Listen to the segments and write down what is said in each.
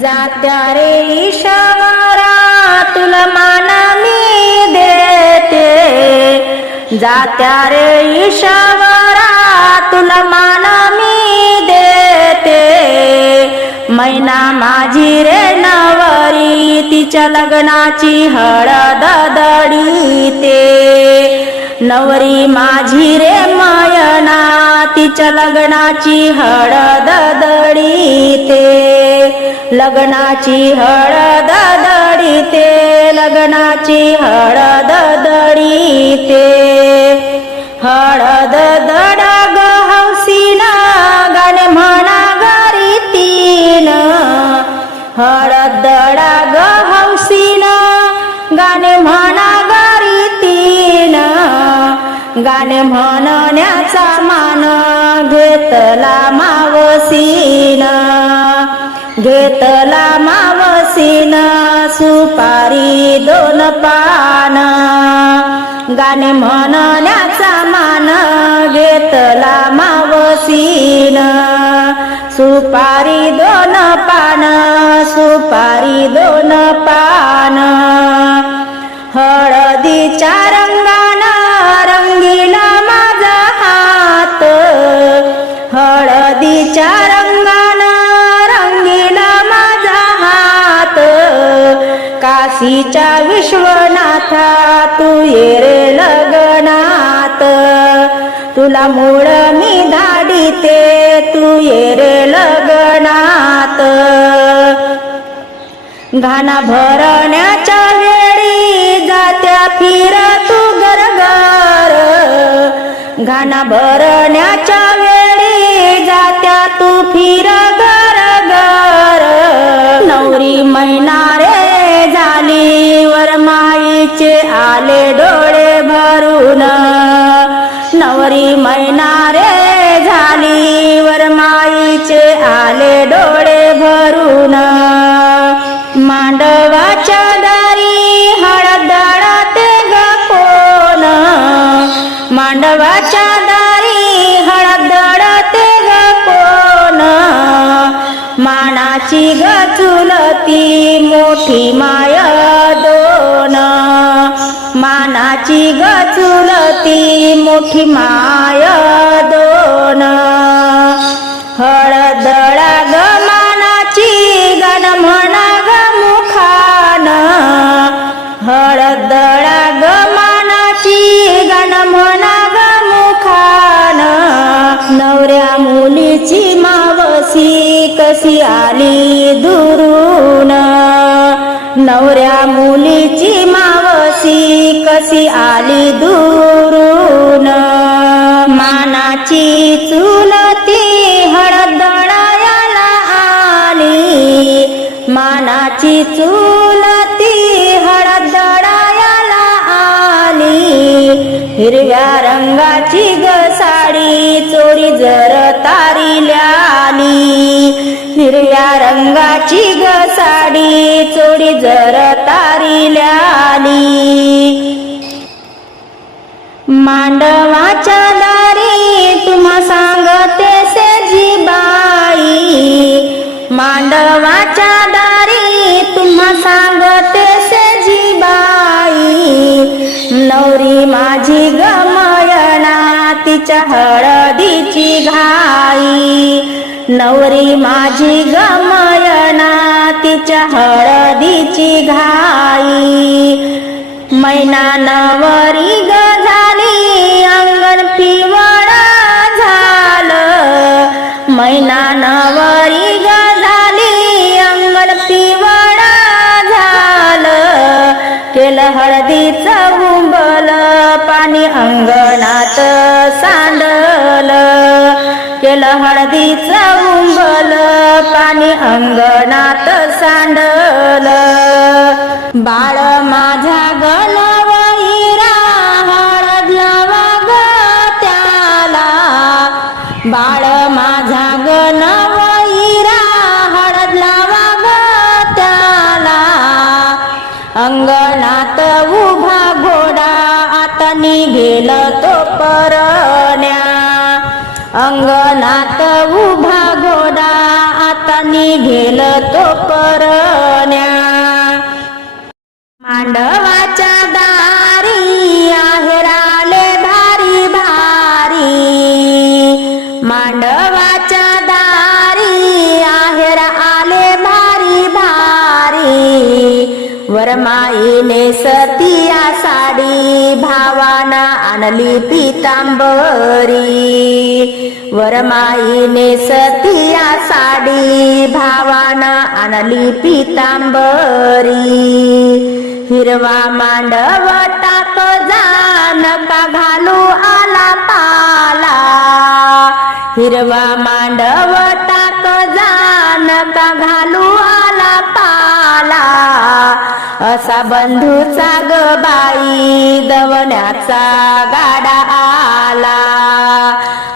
जात्या रे ईश्वरा तुला मान मी देते. जात्या रे ईश्वरा तुला मान मी देते. मैना माझी रे नवरी तिच्या लग्नाची हळद दडीते नवरी माझी रे मयना तिच्या लग्नाची हळद दडीते लग्नाची हळद दडीते लग्नाची हळद दडीते हळद दडा ग हौसीना गाणे म्हणा घरी तीन. हळद दडा ग हौसीना गाणे म्हणा घरी तीन. गाणे म्हणण्याचा मान घेतला मावसीना. घेतला मावसीन सुपारी दोन पान. गाणे म्हणण्याचा मान घेतला मावसीन सुपारी दोन पान सुपारी दोन पान. हळदीच्या काशीच्या विश्वनाथा तू ये रे लग्नात. तुला मूळ मी धाडीते तू ये रे लग्नात. घाना भरण्याच्या वेळी जात्या फिर तू गरगर घाना भरण्याच्या वेळी जात्या तू फिर गरगर नवरी महिना झाली वरमाईचे आले डोळे भरून. नवरी मैनारे झाली वरमाईचे आले डोळे भरून. मांडवाच्या दारी हळद दळते गपोन मांडवाच्या दारी हळद दळते गपोन मानाची गचुलती मोठी माया मानाची ग चुलती मोठी माय दोन. हळदळा ग मानाची गण म्हणा ग मुखान. हळदळा ग मानाची गण म्हणा ग मुखान. नवऱ्या मुलीची मावसी कशी आली दुरून. नवऱ्या कशी आली दुरून. मानाची चुलती हळदळायला आली. मानाची चुलती हळदळायला आली. हिरव्या रंगाची ग साडी चोरी जर तारिल्याली हिरव्या रंगाची ग साडी चोरी जर तारिल्याली मांडवाच्या दारी तुम्हा सांगते से बाई. मांडवाच्या दारी तुम्हा सांगते से बाई. नवरी माझी गमयना तिच्या हळदीची घाई. नवरी माझी गमयना तिच्या हळदीची घाई. मैना नवरी ग अंगणात सांडल केलं हळदीचं उंबल पाणी अंगणात सांडल. उभा घोडा आता निघेल तो करण्या मांडवाच्या आणली पितांबरी. वरमाईने सतिया साडी भावाना आणली पितांबरी. हिरवा मांडव टाक जानका घालू आला पाला. हिरवा मांडव टाक जानका घालू आला पाला. असा बंधूचा ग बाई असा गाडा आला.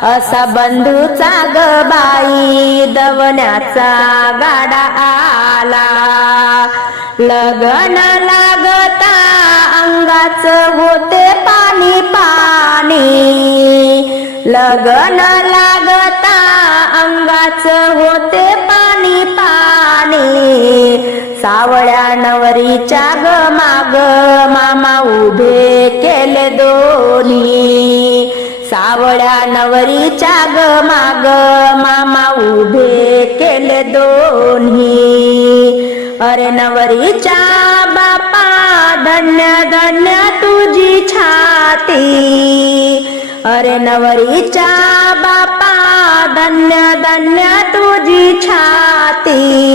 असा बंधूचा ग बाई दवण्याचा गाडा आला. लगन लागता अंगाच होते पाणी पाणी. लगन लागता अंगाच होते पाणी पाणी. सावळ्या नवरीच्या ग माग मामा उभे केले दोन्ही. सावळ्या नवरीच्या ग माग मामा उभे केले दोन्ही. अरे नवरीच्या बापा धन्य धन्य तुझी छाती. अरे नवरीच्या बापा धन्य धन्य तुझी छाती.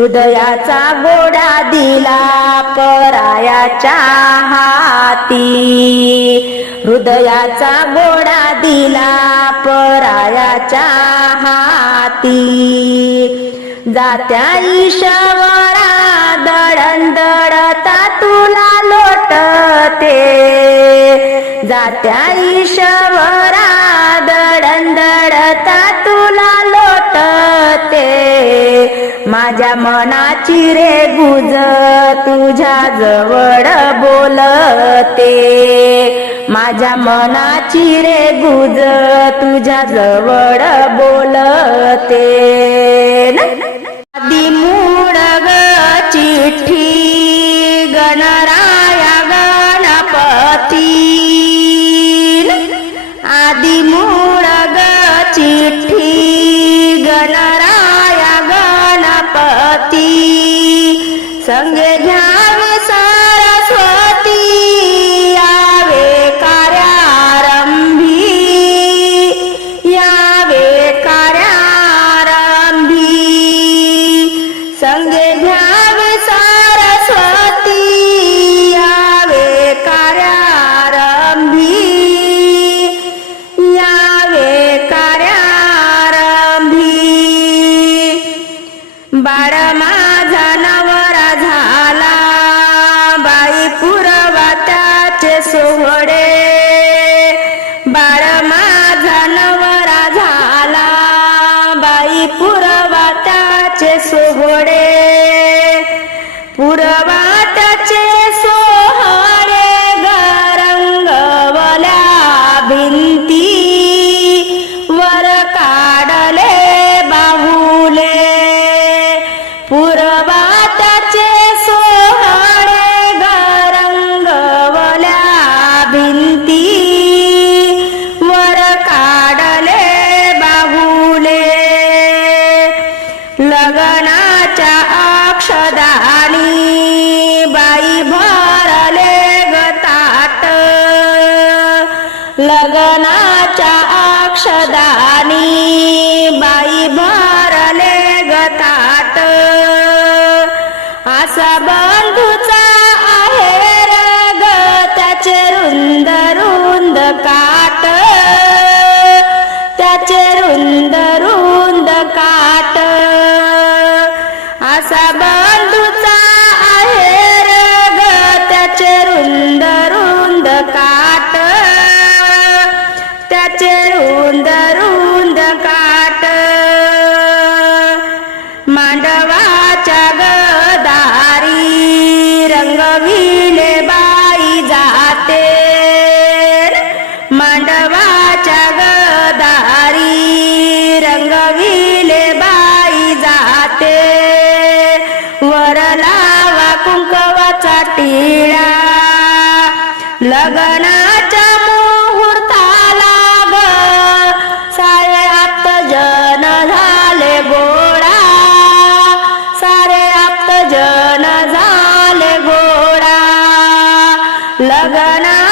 हृदयाचा गोडा दिला परायाच्या हाती. हृदयाचा गोडा दिला परायाच्या हाती. जात्या ईश्वरा दळण दळता तुला लोटते. जात्या ईशवरा दळण दळता माझ्या मनाची रे गुज तुझ्या जवळ बोलते माझ्या मनाची रे गुज तुझ्या जवळ बोलते ना? புறவ দানি বাইবা लग्नाच्या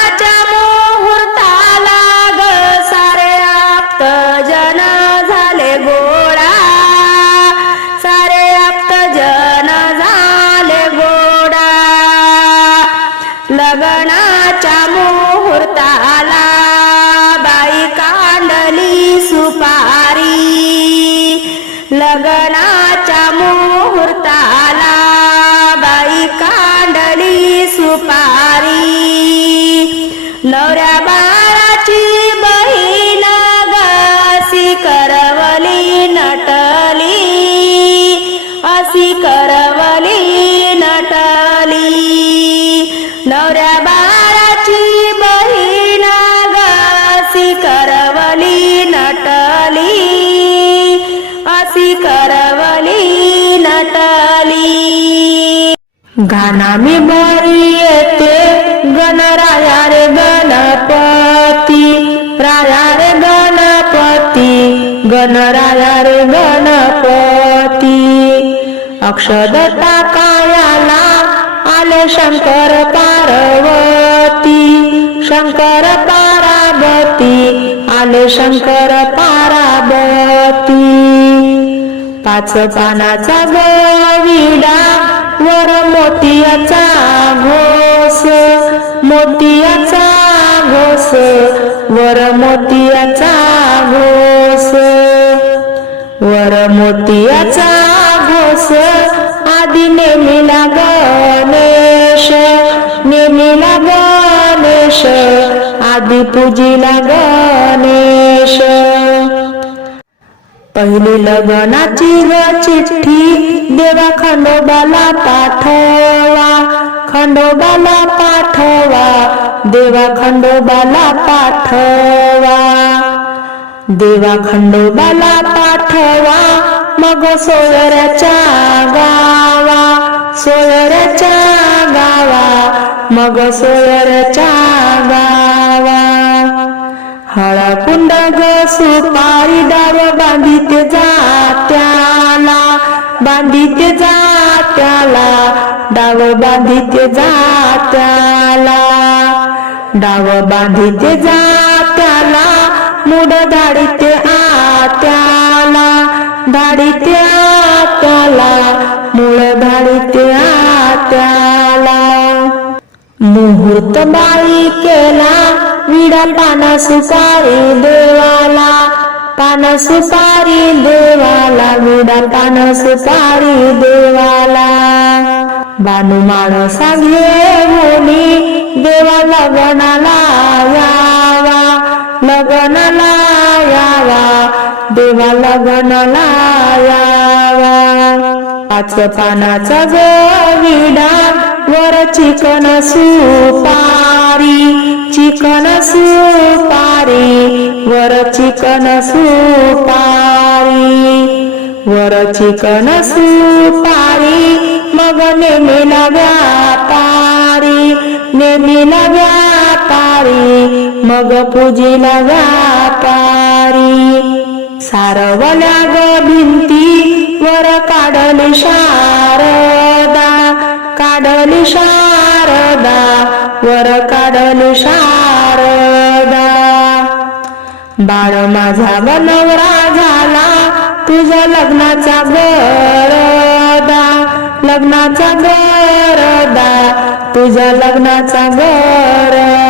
घानामी बरी येते गणराया रे गणपती. राया रे गणपती गणराया रे गणपती. अक्षदता कायाला आले शंकर पार्वती. शंकर पारावती आले शंकर पारावती. पाच पानाचा गविडा वर मोतियाचा घोस मोतियाचा घोस वर मोतियाचा घोस वर मोतियाचा घोस. आधी नेमिला गणेश नेमिला गणेश आधी पूजिला गणेश पहिली लग्नाची ग चिठ्ठी देवा खंडोबाला पाठवा. खंडोबाला पाठवा देवा खंडोबाला पाठवा. देवा खंडोबाला पाठवा मग सोयऱ्याच्या गावा. सोयऱ्याच्या गावा मग सोयऱ्याच्या गावा. हळकुंड ग सुपारी डाव बांधिते जात्याला बांधिते जात्याला डाव बांधिते जात्याला. डाव बांधिते जात्याला मुड धाडिते आत्याला धाडिते आत्याला मूळ धाडिते आत्याला. मुहूर्त बाई केला विडा पाना सुपारी देवाला पाना सुपारी देवाला विडा पाना सुपारी देवाला. बानू माणसा घेऊनी देवा लग्नाला यावा लग्नाला यावा देवा लग्नाला यावा. पाच पानाचा गविडा वर चिकन सुपारी. चिकन सुपारी वर चिकन सुपारी वर चिकन सुपारी मग नेमिला व्यापारी नेमिला व्यापारी मग पूजिला व्यापारी सारवल्या ग भिंती वर काढली शारदा काढली शारदा वर काढल शारदा. बाळ माझा बनवरा झाला तुझ्या लग्नाचा गरदा. लग्नाचा गरदा तुझ्या लग्नाचा गरदा.